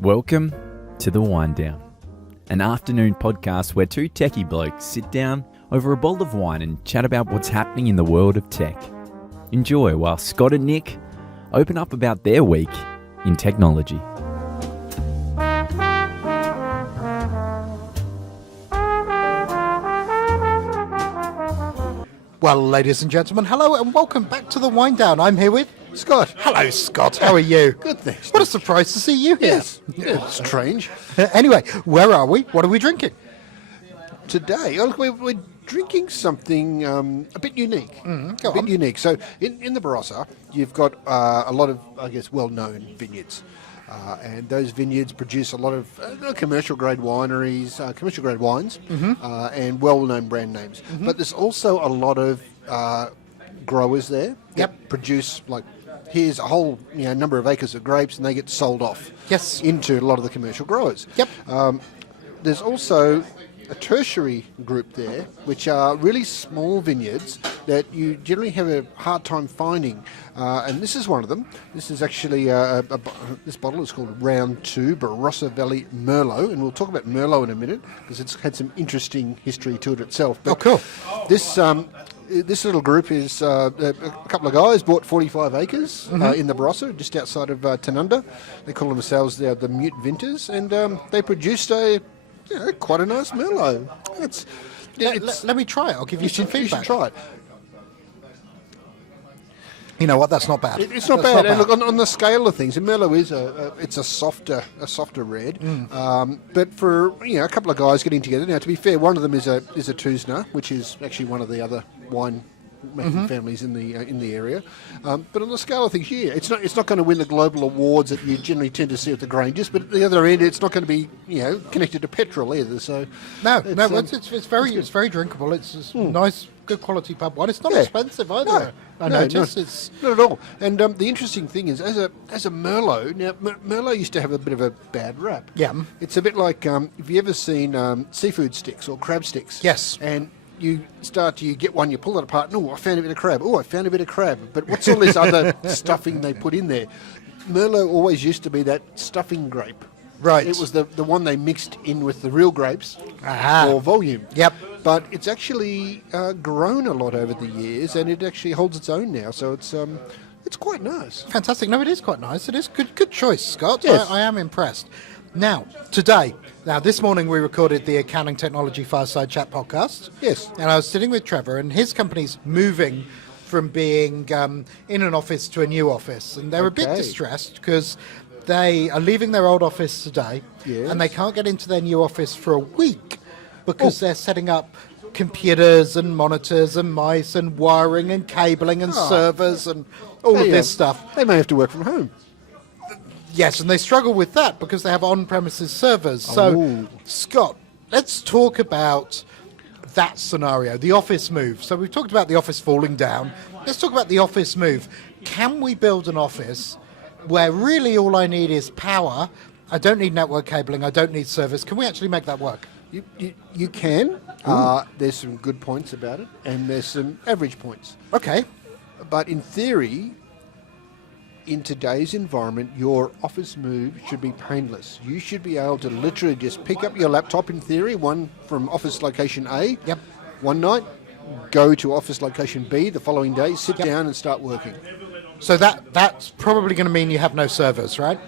Welcome to the WineDown, an afternoon podcast where two techie blokes sit down over a bowl of wine and chat about what's happening in the world of tech. Enjoy while Scott and Nick open up about their week in technology. Well, ladies and gentlemen, hello and welcome back to the WineDown. I'm here with Scott. Hello, Scott. How are you? Good, thanks. What a surprise to see you here. Yes. Yeah, strange. Anyway, where are we? What are we drinking? Today, we're drinking something a bit unique. Go on. Unique. So, in the Barossa, you've got a lot of, well-known vineyards. And those vineyards produce a lot of commercial-grade wineries, commercial-grade wines, and well-known brand names. But there's also a lot of growers there that produce, here's a whole number of acres of grapes, and they get sold off into a lot of the commercial growers. There's also a tertiary group there, which are really small vineyards that you generally have a hard time finding. And this is one of them. This is actually, this bottle is called Round 2 Barossa Valley Merlot, and we'll talk about Merlot in a minute because it's had some interesting history to it itself. But cool. This little group is a couple of guys bought 45 acres in the Barossa, just outside of Tanunda. They call themselves the Mute Vinters, and they produced quite a nice Merlot. Let me try it. I'll give you some feedback. You should try it. You know what? That's not bad. It's not bad. And look, on the scale of things, Merlot is it's a softer red. But for a couple of guys getting together. Now, to be fair, one of them is a Tuzner, which is actually one of the other wine making families in the area. But on the scale of things, it's not going to win the global awards that you generally tend to see at the Granges. But at the other end, it's not going to be connected to petrol either. So it's very drinkable. It's nice, good quality pub wine. It's not expensive either. I noticed it's not at all. And the interesting thing is, as a Merlot, now Merlot used to have a bit of a bad rap. Yeah, it's a bit like have you ever seen seafood sticks or crab sticks? Yes. And you get one, you pull it apart, and I found a bit of crab. Oh, I found a bit of crab. But what's all this other stuffing they put in there? Merlot always used to be that stuffing grape. Right. It was the one they mixed in with the real grapes for volume. Yep. But it's actually grown a lot over the years, and it actually holds its own now. So it's quite nice. Fantastic. No, it is quite nice. It is good choice, Scott. Yes. I am impressed. Now, this morning we recorded the Accounting Technology Fireside Chat podcast. Yes. And I was sitting with Trevor, and his company's moving from being in an office to a new office. And they're a bit distressed because they are leaving their old office today, and they can't get into their new office for a week because they're setting up computers and monitors and mice and wiring and cabling and servers and all of this stuff. They may have to work from home. Yes, and they struggle with that because they have on-premises servers. So, Scott, let's talk about that scenario, the office move. So we've talked about the office falling down. Let's talk about the office move. Can we build an office where really all I need is power? I don't need network cabling. I don't need servers. Can we actually make that work? You can. There's some good points about it, and there's some average points. Okay. But in theory, in today's environment, your office move should be painless. You should be able to literally just pick up your laptop, in theory, one from office location A, one night, go to office location B the following day, sit down and start working. So that's probably going to mean you have no servers, right?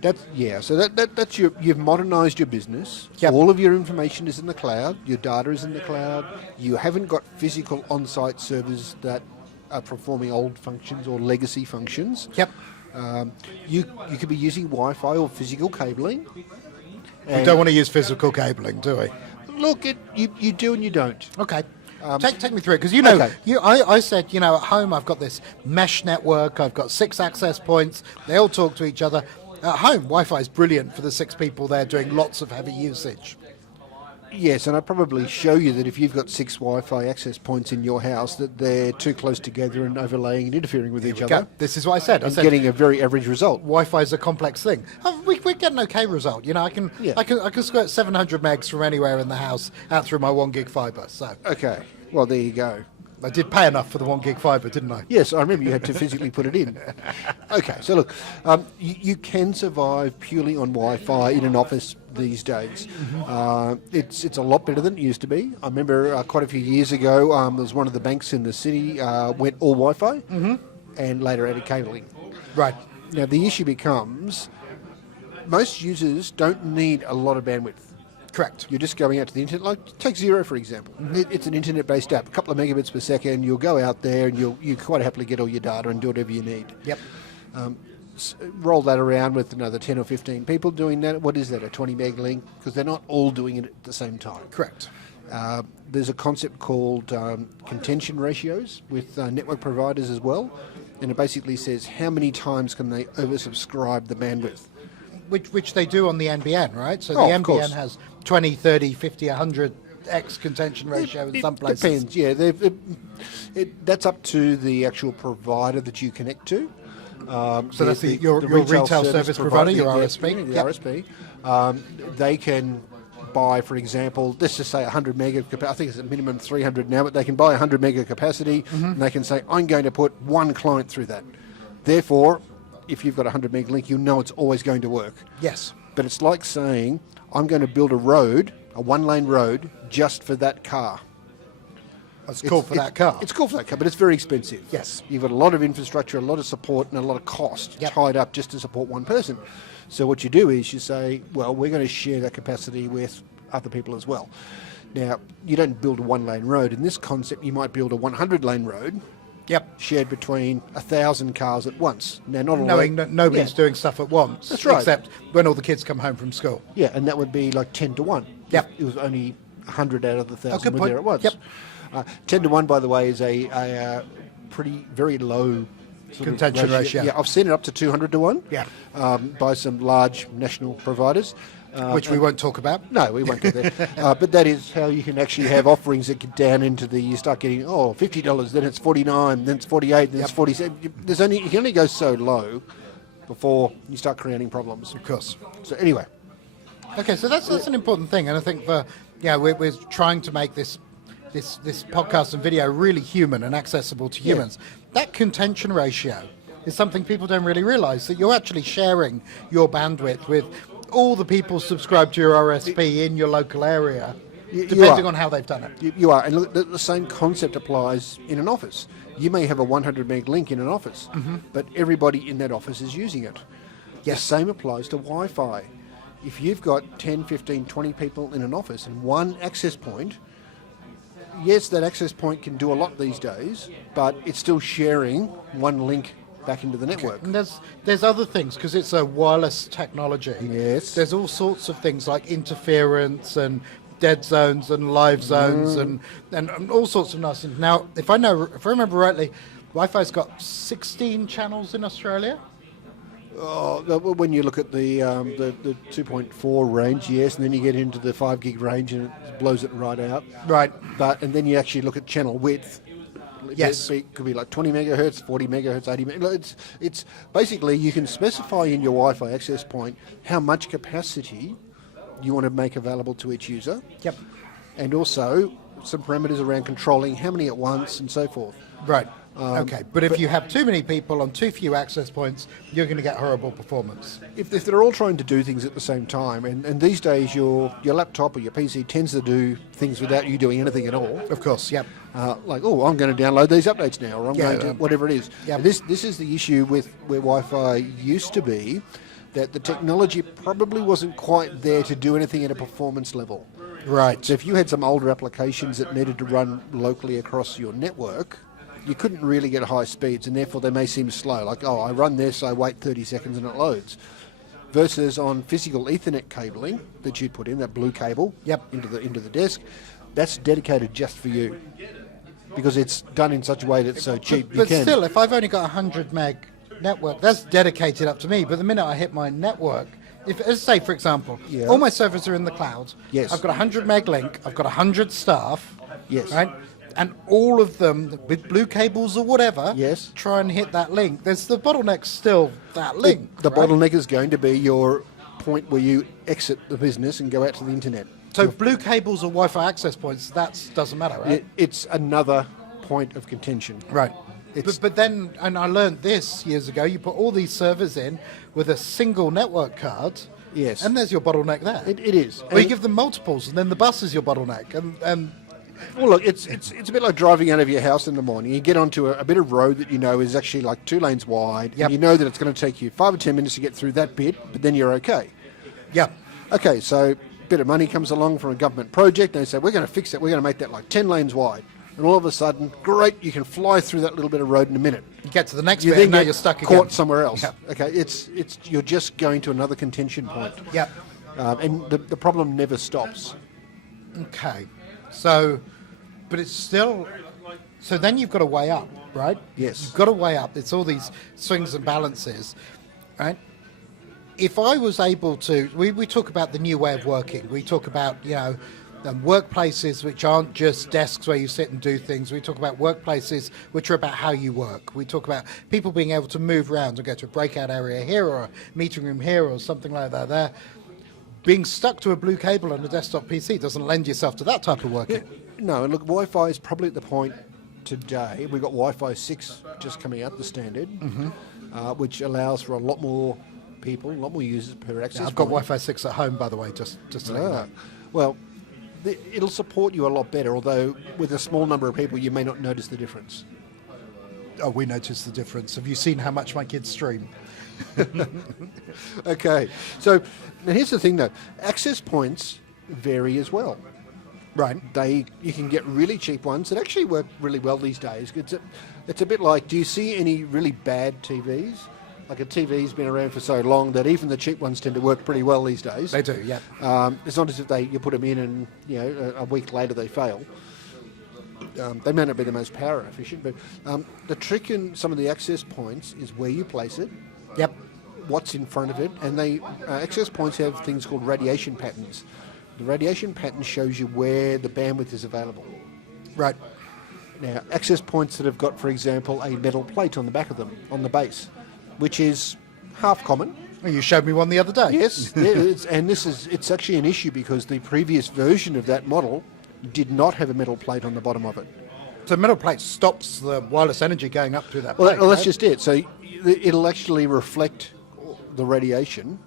That's you've modernised your business. All of your information is in the cloud. Your data is in the cloud. You haven't got physical on-site servers that are performing old functions or legacy functions. You could be using Wi-Fi or physical cabling. We don't want to use physical cabling, do we? Look, you do and you don't. Okay. Take me through it, because I said, at home I've got this mesh network, I've got 6 access points, they all talk to each other. At home, Wi-Fi is brilliant for the 6 people there doing lots of heavy usage. Yes, and I'd probably show you that if you've got 6 Wi-Fi access points in your house, that they're too close together and overlaying and interfering with each other. This is what I said. And getting a very average result. Wi-Fi is a complex thing. We get an okay result. I can squirt 700 megs from anywhere in the house out through my 1 gig fibre. So okay, well there you go. I did pay enough for the 1 gig fibre, didn't I? Yes, I remember you had to physically put it in. Okay, so look, you can survive purely on Wi-Fi in an office these days. It's a lot better than it used to be. I remember quite a few years ago, there was one of the banks in the city went all Wi-Fi and later added cabling. Right. Now, the issue becomes most users don't need a lot of bandwidth. Correct. You're just going out to the internet. Like, take Xero, for example. It's an internet-based app. A couple of megabits per second. You'll go out there and you quite happily get all your data and do whatever you need. Yep. Roll that around with another 10 or 15 people doing that. What is that, a 20 meg link? Because they're not all doing it at the same time. Correct. There's a concept called contention ratios with network providers as well. And it basically says how many times can they oversubscribe the bandwidth. Which they do on the NBN, right? So Oh, the of course. NBN has 20, 30, 50, 100x contention ratio in some places. Depends, yeah. That's up to the actual provider that you connect to. So that's your retail service provider, your RSP? The Yep. RSP. They can buy, for example, let's just say 100 mega capacity. I think it's a minimum 300 now, but they can buy 100 mega capacity and they can say, I'm going to put one client through that. Therefore, if you've got a 100 meg link, you know it's always going to work. Yes. But it's like saying, I'm going to build a road, a one-lane road, just for that car. That's cool for that car. It's cool for that car, but it's very expensive. Yes. You've got a lot of infrastructure, a lot of support, and a lot of cost tied up just to support one person. So what you do is you say, well, we're going to share that capacity with other people as well. Now, you don't build a one-lane road. In this concept, you might build a 100-lane road, shared between 1,000 cars at once. Now, not knowing that nobody's doing stuff at once. That's right. Except when all the kids come home from school. Yeah, and that would be like 10 to 1. Yep. It was only 100 out of the 1,000 good were point. there at once. Yep. 10 to 1, by the way, is a very low sort of Contention ratio. Yeah, I've seen it up to 200 to 1 Yeah. by some large national providers. Which we won't talk about. No, we won't go there. But that is how you can actually have offerings that get down into you start getting, $50, then it's $49, then it's $48, then it's $47. You can only go so low before you start creating problems. Of course. So anyway. Okay, so that's an important thing, and I think we're trying to make this podcast and video really human and accessible to humans. That contention ratio is something people don't really realise, that you're actually sharing your bandwidth with all the people subscribed to your RSP in your local area, depending on how they've done it. You are, and look, the same concept applies in an office. You may have a 100 meg link in an office, but everybody in that office is using it. Yes. The same applies to Wi-Fi. If you've got 10, 15, 20 people in an office and one access point, yes, that access point can do a lot these days, but it's still sharing one link back into the network. And there's other things, because it's a wireless technology. Yes. There's all sorts of things like interference and dead zones and live zones and all sorts of nonsense. Now, if I remember rightly, Wi-Fi's got 16 channels in Australia. When you look at the 2.4 range, yes, and then you get into the 5 gig range and it blows it right out. Right. And then you actually look at channel width. Yes. It could be like 20 megahertz, 40 megahertz, 80 megahertz. It's basically, you can specify in your Wi-Fi access point how much capacity you want to make available to each user. Yep. And also some parameters around controlling how many at once and so forth. Right. Okay. But if you have too many people on too few access points, you're going to get horrible performance. If they're all trying to do things at the same time, and these days your laptop or your PC tends to do things without you doing anything at all. Of course, yep. Like, I'm going to download these updates now, or I'm going to whatever it is. Yep. This is the issue with where Wi-Fi used to be, that the technology probably wasn't quite there to do anything at a performance level. Right. So if you had some older applications that needed to run locally across your network, you couldn't really get high speeds, and therefore they may seem slow. Like, I run this, I wait 30 seconds and it loads. Versus on physical Ethernet cabling that you'd put in, that blue cable into the desk, that's dedicated just for you. Because it's done in such a way that it's so cheap. But still, if I've only got 100 meg network, that's dedicated up to me. But the minute I hit my network, let's say, for example, all my servers are in the cloud. Yes. I've got a 100 meg link. I've got 100 staff. Yes. Right? And all of them, with blue cables or whatever, Yes. try and hit that link. There's the bottleneck's still that link. The right? bottleneck is going to be your point where you exit the business and go out to the internet. So blue cables or Wi-Fi access points, that doesn't matter, right? It's another point of contention. Right. But then, and I learned this years ago, you put all these servers in with a single network card. Yes. And there's your bottleneck there. It is. Or you give them multiples, and then the bus is your bottleneck. And well, look, it's a bit like driving out of your house in the morning. You get onto a bit of road that you know is actually like 2 lanes wide. Yep. And you know that it's going to take you 5 or 10 minutes to get through that bit, but then you're okay. yeah. Okay, so a bit of money comes along from a government project, and they say, we're going to fix it. We're going to make that like 10 lanes wide. And all of a sudden, great, you can fly through that little bit of road in a minute. You get to the next You bit, then and now get you're stuck caught again. somewhere else. Yeah. Okay, it's you're just going to another contention point. Yeah. And the problem never stops. Okay. So, but it's still... So then you've got to weigh up, right? Yes. You've got to weigh up. It's all these swings and balances, right? If I was able to... We talk about the new way of working. We talk about, workplaces which aren't just desks where you sit and do things. We talk about workplaces which are about how you work. We talk about people being able to move around and go to a breakout area here or a meeting room here or something like that there. Being stuck to a blue cable on a desktop PC doesn't lend yourself to that type of working. No, look, Wi-Fi is probably at the point today. We've got Wi-Fi 6 just coming out, the standard, which allows for a lot more people, a lot more users per access I've got point. Wi-Fi 6 at home, by the way, just to let you know. Well, it'll support you a lot better, although with a small number of people you may not notice the difference. Oh, we noticed the difference. Have you seen how much my kids stream? Okay, so now here's the thing though, access points vary as well. Right. You can get really cheap ones that actually work really well these days. It's a bit like, do you see any really bad TVs? Like a TV's been around for so long that even the cheap ones tend to work pretty well these days. They do, yeah. It's not as if you put them in and a week later they fail. They may not be the most power efficient, but the trick in some of the access points is where you place it. Yep. What's in front of it, and access points have things called radiation patterns. The radiation pattern shows you where the bandwidth is available. Right. Now, access points that have got, for example, a metal plate on the back of them, on the base, which is half common. Well, you showed me one the other day. Yes, it's actually an issue because the previous version of that model did not have a metal plate on the bottom of it. So metal plate stops the wireless energy going up through that plate. Well, that's right? just it. So it'll actually reflect the radiation.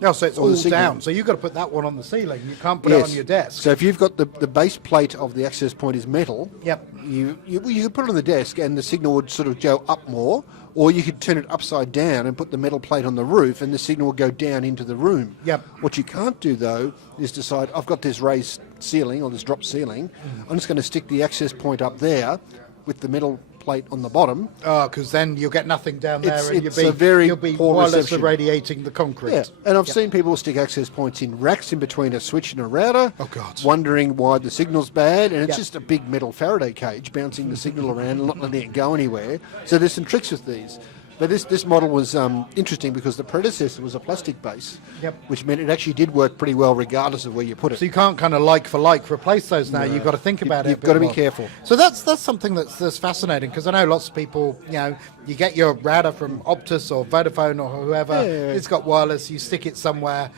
No, so it's or the all signal. down. So you've got to put that one on the ceiling. You can't put it on your desk. So if you've got the base plate of the access point is metal, Yep. you could put it on the desk and the signal would sort of go up more, or you could turn it upside down and put the metal plate on the roof and the signal would go down into the room. Yep. What you can't do though is decide, I've got this raised ceiling or this drop ceiling, I'm just going to stick the access point up there with the metal plate on the bottom. Oh, because then you'll get nothing down there, and It's a very you'll be poor wireless reception. irradiating the concrete. Yeah, and I've seen people stick access points in racks in between a switch and a router, Oh, God. wondering why the signal's bad, and it's Yeah. just a big metal Faraday cage bouncing the signal around and not letting it go anywhere. So there's some tricks with these. But this model was interesting because the predecessor was a plastic base, Yep. which meant it actually did work pretty well regardless of where you put it. So you can't kind of like for like replace those now. You've got to think about it. You've a bit got to be more. careful. So that's something that's fascinating because I know lots of people. You get your router from Optus or Vodafone or whoever. Yeah. It's got wireless. You stick it somewhere.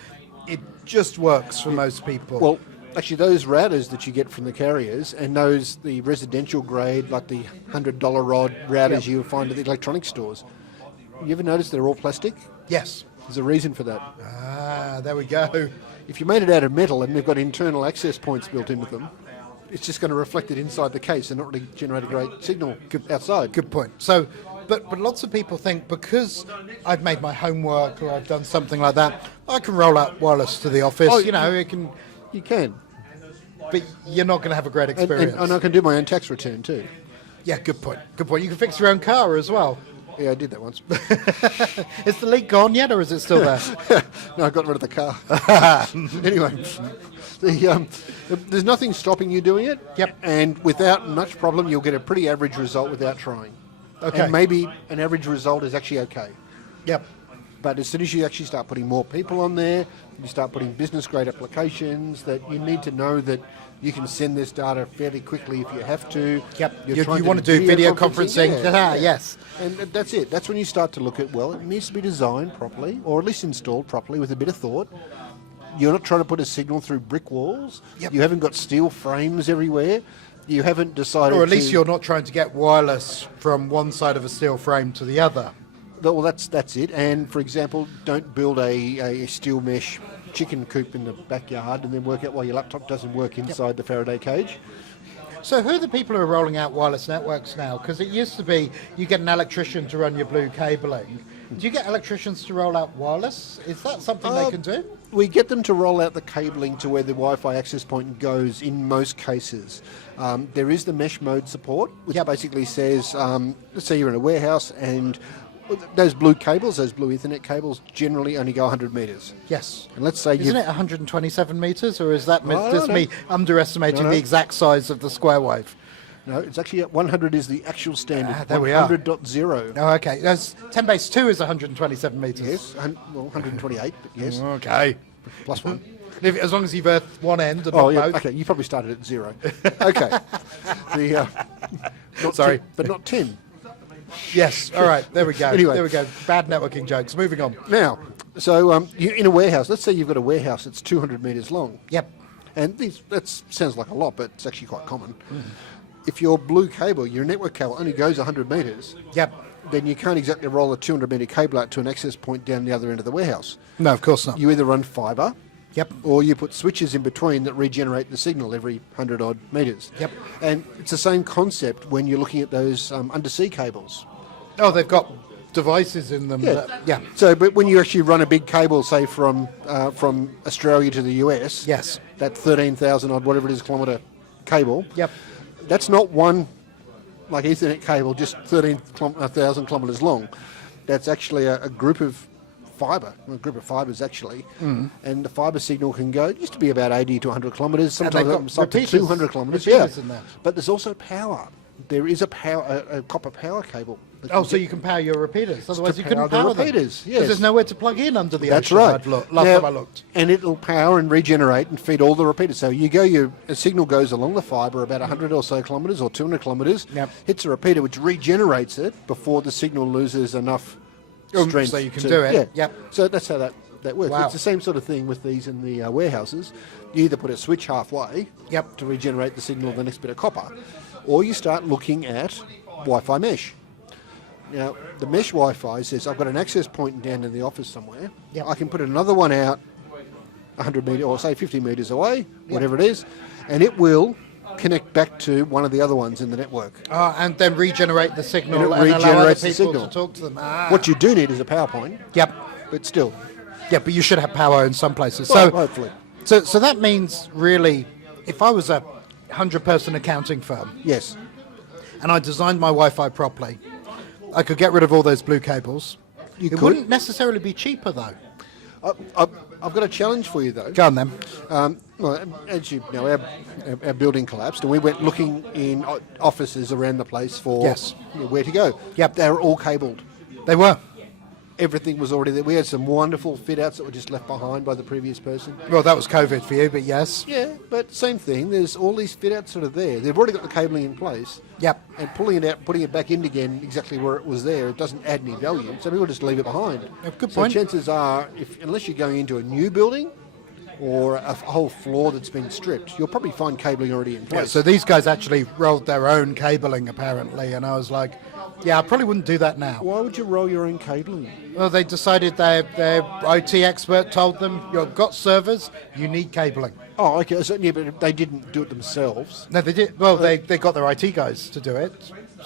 It just works for most people. Well, actually, those routers that you get from the carriers and the residential grade, like the $100 rod routers you find at the electronic stores, you ever notice they're all plastic? yes. There's a reason for that. Ah, there we go. If you made it out of metal and they've got internal access points built into them, it's just going to reflect it inside the case and not really generate a great signal outside. Good point. So, but lots of people think because I've made my homework or I've done something like that, I can roll out wireless to the office. Oh, it can. You can. But you're not going to have a great experience. And I can do my own tax return too. Yeah, good point. Good point. You can fix your own car as well. Yeah, I did that once. Is the leak gone yet, or is it still there? No, I got rid of the car. Anyway, there's nothing stopping you doing it. Yep. And without much problem, you'll get a pretty average result without trying. Okay. And maybe an average result is actually okay. Yep. But as soon as you actually start putting more people on there, you start putting business-grade applications that you need to know that you can send this data fairly quickly if you have to. Yep. You're You trying want to do video conferencing. Yeah. Yes. And that's it. That's when you start to look at, well, it needs to be designed properly, or at least installed properly with a bit of thought. You're not trying to put a signal through brick walls. Yep. You haven't got steel frames everywhere. You haven't decided Or at least to- you're not trying to get wireless from one side of a steel frame to the other. Well, that's it. And, for example, don't build a steel mesh chicken coop in the backyard and then work out why your laptop doesn't work inside the Faraday cage. So who are the people who are rolling out wireless networks now? Because it used to be you get an electrician to run your blue cabling. Do you get electricians to roll out wireless? Is that something they can do? We get them to roll out the cabling to where the Wi-Fi access point goes in most cases. There is the mesh mode support, which basically says, let's say you're in a warehouse and those blue cables, those blue Ethernet cables, generally only go 100 metres. Yes. And let's say Isn't it 127 metres, or is that I just don't me know. underestimating No. the exact size of the square wave? No, it's actually 100 is the actual standard. There we are. 100.0. Oh, okay. That's 10 base 2 is 127 metres. Yes, well, 128, but yes, Okay. plus one. As long as you've earthed one end and Oh, not yeah, both. okay, you probably started at 0. Okay. Sorry. But not 10. Yes. All right. There we go. Anyway. There we go. Bad networking jokes. Moving on. Now, so you're in a warehouse. Let's say you've got a warehouse that's 200 metres long. Yep. And that sounds like a lot, but it's actually quite common. If your blue cable, your network cable, only goes 100 metres, Yep. then you can't exactly roll a 200 metre cable out to an access point down the other end of the warehouse. No, of course not. You either run fibre, Yep. or you put switches in between that regenerate the signal every 100 odd metres. Yep. And it's the same concept when you're looking at those undersea cables. Oh, they've got devices in them. Yeah. So, but when you actually run a big cable, say from Australia to the US, Yes. that 13,000 odd whatever it is kilometre cable, Yep. that's not one like Ethernet cable, just 13,000 kilometres long. That's actually a group of fibres actually, and the fibre signal can go. It used to be about 80 to 100 kilometres, sometimes got it's up to repeaters- 200 kilometres. repeaters in there. But there's also power. There is a copper power cable. that Oh, you so get. you can power your repeaters. Otherwise, you power couldn't the power them. repeaters, yes. Because there's nowhere to plug in under the That's ocean. right. Last Now, time I looked. And it'll power and regenerate and feed all the repeaters. So you go, a signal goes along the fibre about 100 or so kilometres or 200 kilometres, Yep. hits a repeater which regenerates it before the signal loses enough strength. so you can do it. Yeah. Yep. So that's how that works. Wow. It's the same sort of thing with these in the warehouses. You either put a switch halfway Yep. to regenerate the signal of the next bit of copper, or you start looking at Wi-Fi mesh. Now, the mesh Wi-Fi says, I've got an access point down in the office somewhere. Yep. I can put another one out 100 metres, or say 50 metres away, whatever it is, and it will connect back to one of the other ones in the network. And then regenerate the signal And it and allow other regenerates the people signal. to talk to them. Ah. What you do need is a power point, Yep. but still, Yeah, but you should have power in some places. well, So, hopefully. so that means really, if I was a 100-person accounting firm Yes. and I designed my Wi-Fi properly, I could get rid of all those blue cables. You It could. wouldn't necessarily be cheaper, though. I've got a challenge for you, though. Go on, then. Well, as you know, our building collapsed, and we went looking in offices around the place for Yes. where to go. Yep. They were all cabled. They were. Everything was already there. We had some wonderful fit-outs that were just left behind by the previous person. Well, that was COVID for you, but yes. Yeah, but same thing. There's all these fit-outs that are there. They've already got the cabling in place. Yep. And pulling it out, putting it back in again exactly where it was there, it doesn't add any value. So people just leave it behind. Yeah, good so point. chances are, unless you're going into a new building or a whole floor that's been stripped, you'll probably find cabling already in place. Yeah, so these guys actually rolled their own cabling, apparently, and I was like, yeah, I probably wouldn't do that now. Why would you roll your own cabling? Well, they decided their IT expert told them, you've got servers, you need cabling. Oh, okay. So, yeah, but they didn't do it themselves. No, they did. Well, they got their IT guys to do it.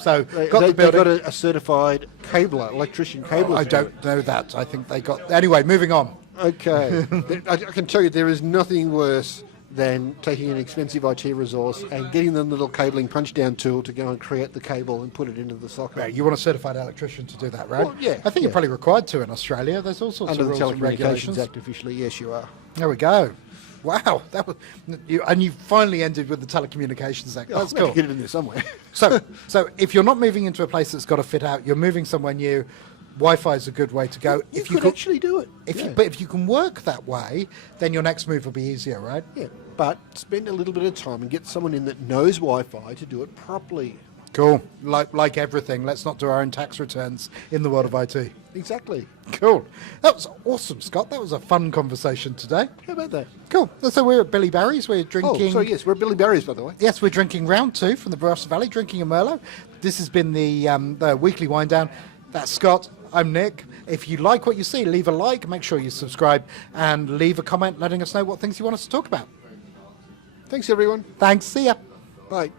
So They got the got building. a certified cabler, electrician cabler. I don't know that. I think they got. Anyway, moving on. Okay. I can tell you there is nothing worse than taking an expensive IT resource and getting the little cabling punch-down tool to go and create the cable and put it into the socket. Yeah, you want a certified electrician to do that, right? Well, yeah, I think you're yeah. probably required to in Australia. There's all sorts Under of the rules and Telecommunications regulations. Act, officially, yes, you are. There we go. Wow, that was and you finally ended with the Telecommunications Act. That's I've got to cool. get it in there somewhere. So if you're not moving into a place that's got to fit out, you're moving somewhere new. Wi-Fi is a good way to go. You could actually do it. But if you can work that way, then your next move will be easier, right? Yeah, but spend a little bit of time and get someone in that knows Wi-Fi to do it properly. Cool. Like everything, let's not do our own tax returns in the world of IT. Exactly. Cool. That was awesome, Scott. That was a fun conversation today. How about that? Cool. So we're at Billy Barry's. We're drinking... Oh, so yes, we're Billy Barry's, by the way. Yes, we're drinking round 2 from the Barossa Valley, drinking a Merlot. This has been the Weekly WineDown. That's Scott. I'm Nick. If you like what you see, leave a like, make sure you subscribe, and leave a comment letting us know what things you want us to talk about. Thanks, everyone. Thanks. See ya. Bye.